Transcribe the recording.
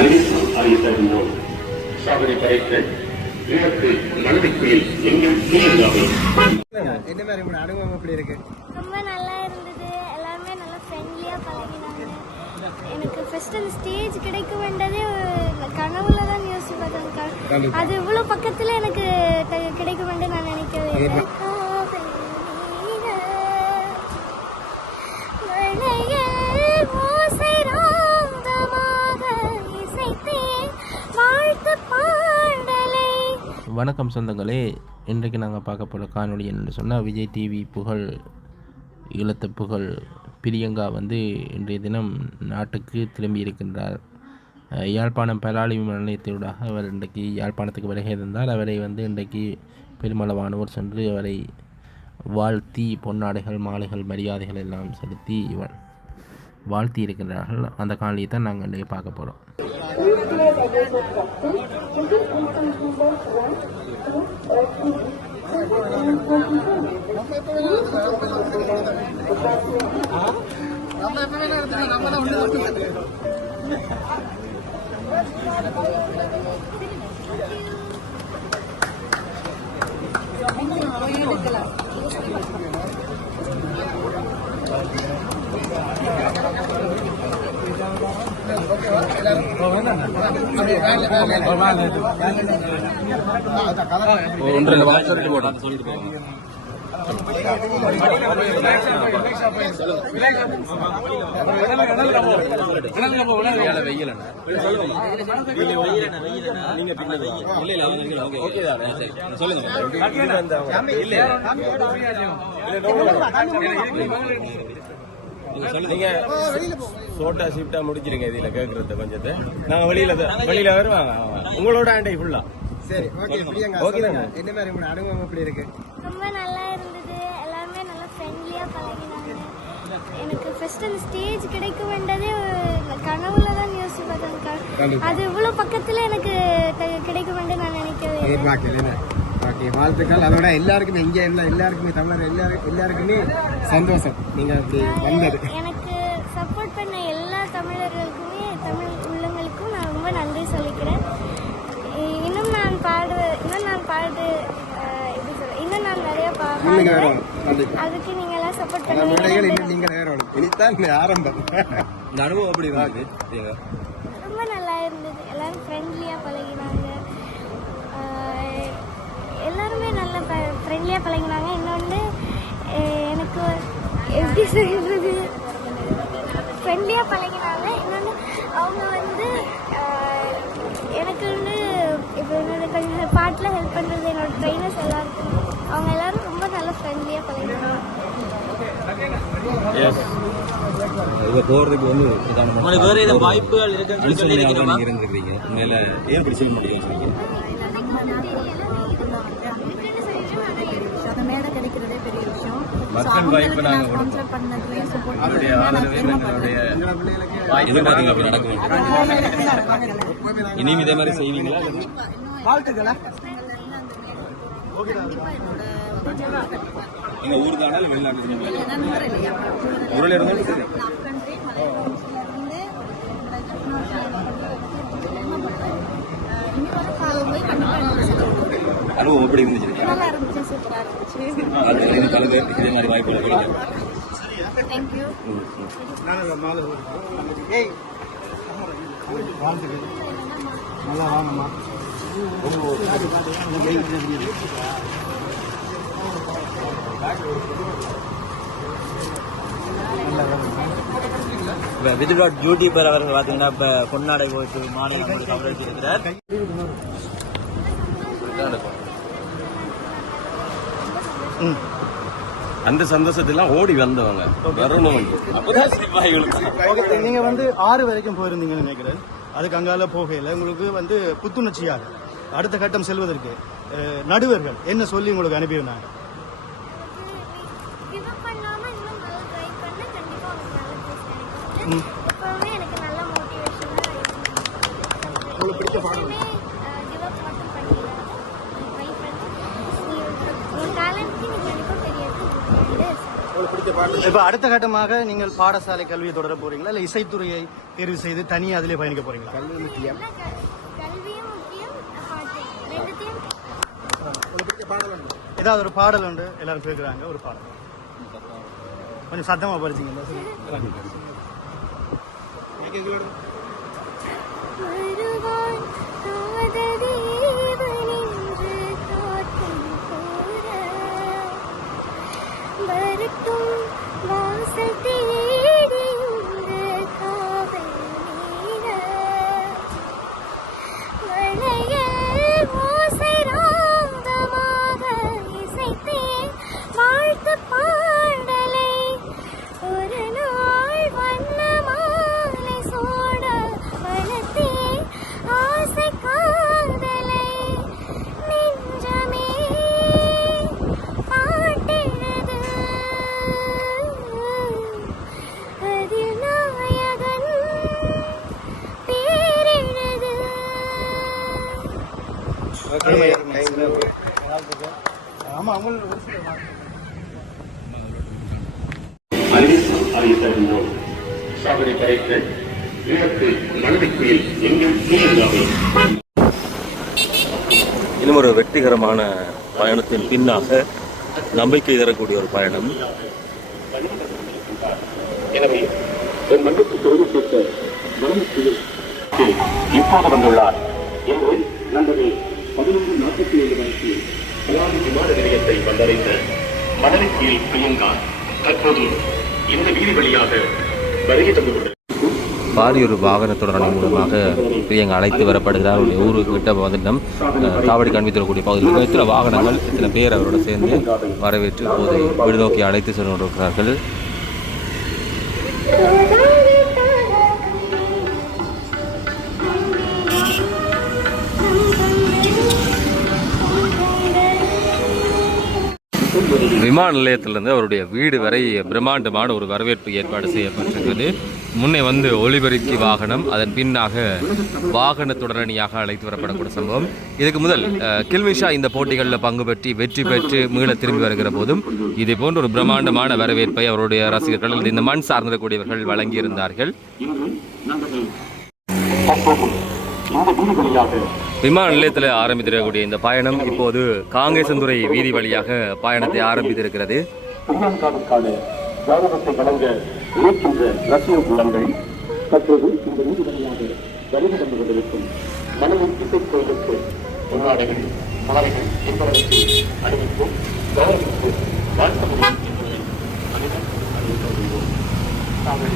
அறிவிப்பு அறிவித்தருந்தோம். சாதனை படைத்த ஈழத்து நம்பிக்கையில் எங்கள் என்ன மாதிரி உங்களோட அனுபவம் எப்படி இருக்கு? ரொம்ப நல்லா இருந்தது. எல்லாருமே நல்லா ஃப்ரெண்ட்லியா பழகினாங்க. எனக்கு ஃபர்ஸ்ட் அந்த ஸ்டேஜ் கிடைக்க வேண்டதே கனவுல தான் யோசிச்சு பார்த்தேன். அது இவ்வளவு பக்கத்துல எனக்கு கிடைக்க வேண்டும் நான் நினைக்கவே. வணக்கம் சொந்தங்களே, இன்றைக்கு நாங்கள் பார்க்க போகிற காணொளி என்று சொன்னால், விஜய் டிவி புகழ் ஈழத்து புகழ் பிரியங்கா இன்றைய தினம் நாட்டுக்கு திரும்பி இருக்கின்றார். யாழ்ப்பாணம் பலாலி விமான நிலையத்தினூடாக அவர் இன்றைக்கு யாழ்ப்பாணத்துக்கு வருகை இருந்தார். அவரை இன்றைக்கு பெருமளவானோர் சென்று அவரை வாழ்த்தி பொன்னாடைகள் மாலைகள் மரியாதைகள் எல்லாம் செலுத்தி வாழ்த்தி இருக்கின்றார்கள். அந்த காணொலியை தான் நாங்கள் இன்றைக்கு பார்க்க போகிறோம். நீங்க சோட்டா ஷிப்டா முடிச்சிருங்க. இதுல கேக்குறத கொஞ்சத்தை நாங்க வெளியில வருவாங்க உங்களோட ஆண்டை ஃபுல்லா. சரி, ஓகே. பிரியங்கா, என்ன மாதிரி உங்களோட அனுபவம் எப்படி இருக்கு? ரொம்ப நல்லா இருந்தது. எல்லாருமே நல்லா ஃப்ரெண்ட்லியா பழகினாங்க. எனக்கு ஃபர்ஸ்ட் அந்த ஸ்டேஜ் கிடைக்க வேண்டதே கனவுல தான் யோசிச்சு பார்த்தேன். அது இவ்வளவு பக்கத்துல எனக்கு கிடைக்க வேண்டும் நான் நினைக்கவே. ஓகே, வாழ்த்துக்கள். அதோட எல்லாருக்குமே இங்கே எல்லாருக்குமே தமிழர் எல்லாருக்குமே சந்தோஷம் நீங்க அப்படி வந்தது. எனக்கு சப்போர்ட் பண்ண எல்லா தமிழர்களுக்குமே தமிழ் உள்ளங்களுக்கும் நான் ரொம்ப நன்றி சொல்லிக்கிறேன். இன்னும் நான் நிறைய பாடுவேன். அதுக்கு நீங்க எல்லாம் சப்போர்ட் பண்ணுவீங்க. நீங்க இனித்தான் ஆரம்பம். இந்த அனுபவம் எப்படி இருந்தது? ரொம்ப நல்லா இருந்தது. எல்லாரும் ஃப்ரெண்ட்லியா பழகினாங்க. எல்லாருமே நல்லா ஃப்ரெண்ட்லியாக பழகினாங்க. இன்னொன்று எனக்கு எப்படி சொல்கிறது, ஃப்ரெண்ட்லியாக பழகினாங்க. இன்னொன்று அவங்க எனக்கு இப்போ கொஞ்சம் பாட்டில் ஹெல்ப் பண்ணுறது என்னோட ட்ரைனர்ஸ் எல்லாருக்கும் அவங்க எல்லாரும் ரொம்ப நல்லா ஃப்ரெண்ட்லியாக பழகினாங்க. போறதுக்கு வேற ஏதாவது வாய்ப்புகள் இருந்திருக்கீங்க மேல ஏன் பிடிச்ச முடியும்? இனியும் இதே மாதிரி செய்வீங்களா? வாழ்த்துக்களா. எங்க ஊர் தானே வெளிநாட்டு ஊரில் இருந்தாலும் சரி. அனுபவம் எப்படி இருந்துச்சு? நல்லா இருந்துச்சு, சூப்பராக இருந்துச்சு. இதே மாதிரி வாய்ப்பு தேங்க்யூ. நல்லா வாங்கம்மா. விஜய் யூடியூபர் அவர்கள் பார்த்தீங்கன்னா இப்ப பொன்னாடை போட்டு மாநிலம் கவரேஜ் இருக்கிறார். அந்த சந்தோஷத்தெல்லாம் ஓடி வந்தவங்க வரணும். நீங்க 6 வரைக்கும் போயிருந்தீங்கன்னு நினைக்கிறேன். அதுக்கு அங்கால போகையில உங்களுக்கு புத்துணர்ச்சியாக அடுத்த கட்டம் செல்வதற்கு நடுவர்கள் என்ன சொல்லி உங்களுக்கு அனுப்பியிருந்தாங்க? உங்களுக்கு பிடிச்ச பாடம் உங்களுக்கு பிடிச்ச இப்ப அடுத்த கட்டமாக நீங்கள் பாடசாலை கல்வியை தொடர போறீங்களா இல்ல இசைத்துறையை தேர்வு செய்து தனியா அதிலே பயணிக்க போறீங்களா? கல்வியும் முக்கியம், பாட்டு ரெண்டுத்தையும். ஏதாவது ஒரு பாடல் உண்டு எல்லாரும் கேட்கிறாங்க, ஒரு பாடல் கொஞ்சம் சத்தமா படிச்சீங்க. வருவான் காததேவனின்று காற்றும் கூற, வரட்டும் வாசல் தேடி இன்று காவல் மீற, வளையல் ஓசை ராகமாக இசைத்தேன் வாழ்த்து பாடலை, ஒரு நாள் வண்ண மாலை சோட வளர்த்தேன் ஆசை காதலை, நெஞ்சமே பாட்டெழுது அதில் நாயகன் பேரெழுது. ஆமா உங்களுக்கு ஒரு சில அறிவிப்பு அறிவித்தறிந்தோம் சாதனை படைத்த ஈழத்து மனதிற்குயில் எங்கள் பிரியங்காவை இன்னும் ஒரு வெற்றிகரமான பயணத்தின் பின்னாக நம்பிக்கை தரக்கூடிய ஒரு பயணம். எனவே என் மண்ணுக்கு தொழில் சேர்த்த மனதிற்குயில் இப்போது வந்துள்ளார் என்று நண்பர்கள் 11:47 மணிக்கு கலாதி விமான நிலையத்தை வந்தடைந்த மணலிக்குயில் பிரியங்கா தற்போது இந்த வீதி வழியாக வருகை தந்து கொண்டு பாரி ஒரு வாகன தொடரணி மூலமாக பிரியங்கா அழைத்து வரப்படுகிறார். அவருடைய ஊருக்கு கிட்ட வந்துட்டோம். காவடி காண்பித்தரக்கூடிய பகுதியில் இத்தனை வாகனங்கள், இத்தனை பேர் அவரோட சேர்ந்து வரவேற்று இப்போது வீடு நோக்கி அழைத்து சென்று கொண்டிருக்கிறார்கள். விமான நிலையத்திலிருந்து அவருடைய வீடு வரை பிரம்மாண்டமான ஒரு வரவேற்பு ஏற்பாடு செய்யப்பட்டிருக்கிறது. முன்னே வந்து ஒளிபெருக்கி வாகனம், அதன் பின்னாக வாகன தொடரணியாக அழைத்து வரப்படக்கூடிய சம்பவம். இதுக்கு முதல் கில்மிஷா இந்த போட்டிகளில் பங்கு பெற்றி வெற்றி பெற்று மீள திரும்பி வருகிற போதும் இதே போன்ற ஒரு பிரம்மாண்டமான வரவேற்பை அவருடைய ரசிகர்கள், இந்த மண் சார்ந்திருக்கக்கூடியவர்கள் வழங்கியிருந்தார்கள். விமான நிலையத்தில் ஆரம்பித்திருக்கக்கூடிய இந்த பயணம் இப்போது காங்கேசந்துறை வீதி வழியாக பயணத்தை ஆரம்பித்திருக்கிறது. பிரியங்காவுக்கான கௌரவத்தை வழங்க இருக்கின்ற ரசிக உள்ளங்கள் தற்போது இந்த வீதி வழியாக வருகை தந்து கொண்டிருக்கும் மனதின் இசை கோயிலுக்கு கொண்டாடுகள் மாலைகள் என்பதற்கு அறிவிப்பு கௌரவிப்பு வாழ்த்த முடியும் என்பதை அனைவரும் அறிவித்து வருகிறோம். தாங்கள்